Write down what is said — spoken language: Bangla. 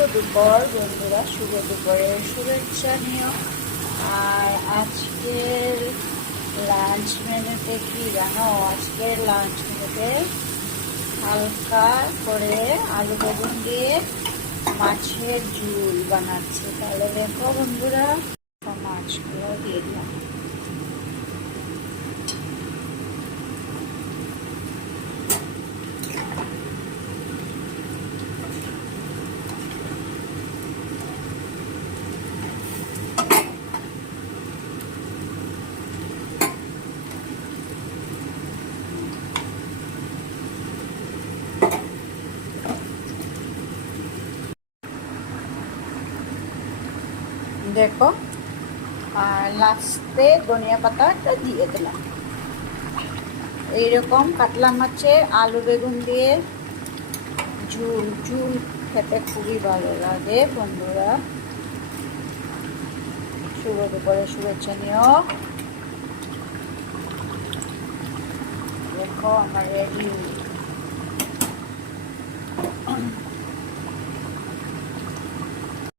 দুপুর বন্ধুরা, শুভ দুপুরের শুভেচ্ছা নিও। আর আজকের লাঞ্চ মেনুতে কি জানো? আজকের লাঞ্চ মেনুতে হালকা করে আলু বেগুন দিয়ে মাছের ঝোল বানাচ্ছি। তাহলে দেখো বন্ধুরা, মাছগুলো দিয়ে দিলাম। দেখো, আর লাস্টে ধনিয়া পাতাটা দিয়ে দিলাম। এইরকম কাতলা মাছে আলু বেগুন দিয়ে ঝুল ঝুল খেতে খুবই ভালো লাগে বন্ধুরা। শুভ দুপুরে শুভেচ্ছা নিও। দেখো আমার রেডি।